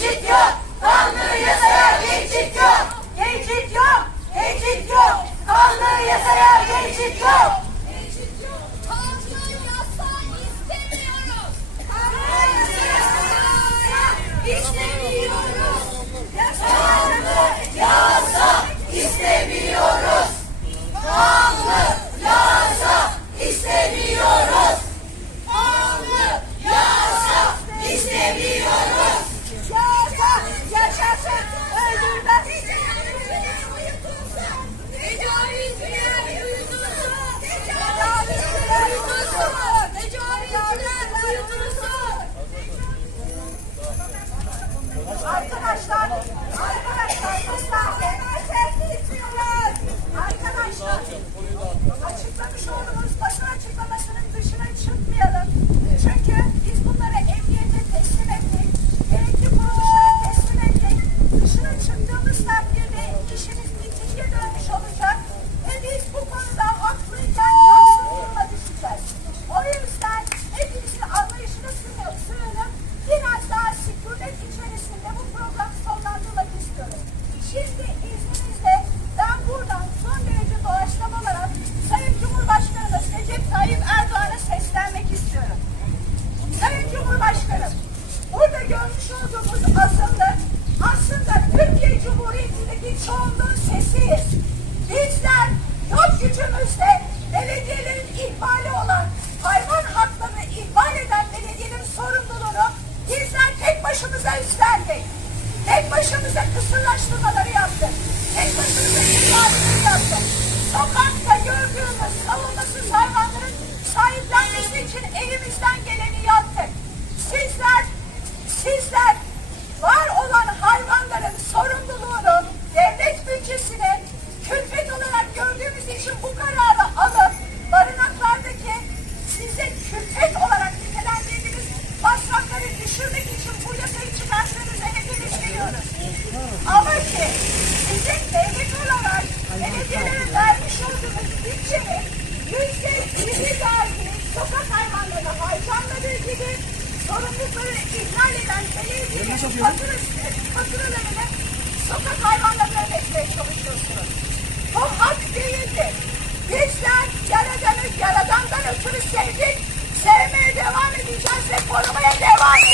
Geçit yok. Kanlı yasaya geçit yok. Geçit yok. Geçit yok. Kanlı yasaya geçit yok. Arkadaşlar, arkadaşlar, arkadaşlar, arkadaşlar, açıklamış olduğumuz basın açıklamasının dışına çıkmayalım. Çünkü biz bunları emniyete teslim ettik. Gerekli kuruluşlara teslim ettik. Dışına çıktığımız takdirde işimiz Cumhuriyeti'ndeki çoğunluğun sesiyiz. Bizler yok gücümüzle belediyelerin ihmali olan hayvan haklarını ihmal eden belediyelerin sorumluluğunu bizler tek başımıza üstlendik. Tek başımıza kısırlaştırmaları yaptık. Tek başımıza ihmalleri olduğunuz bütçenin yüzde yirmi dahi sokak hayvanlarına harcanmadığı gibi sorumlulukları ihlal eden belediyelerin faturası, faturalarını sokak hayvanlarına ödetmeye çalışıyorsunuz. Bu hak değildir. Bizler Yaradan'ı Yaradan'dan ötürü sevdik, sevmeye devam edeceğiz ve korumaya devam edeceğiz.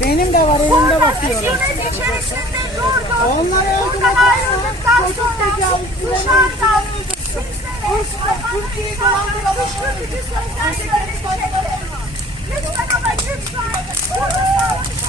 Benim de var elimde bakıyorum. Hükümet içerisinde durdu. Onlar öldü Buradan bakalım. ayrıldıktan Çocuk tecavüzcüleri Türkiye'yi dolandıralım. Lütfen ama lütfen burada sağlamış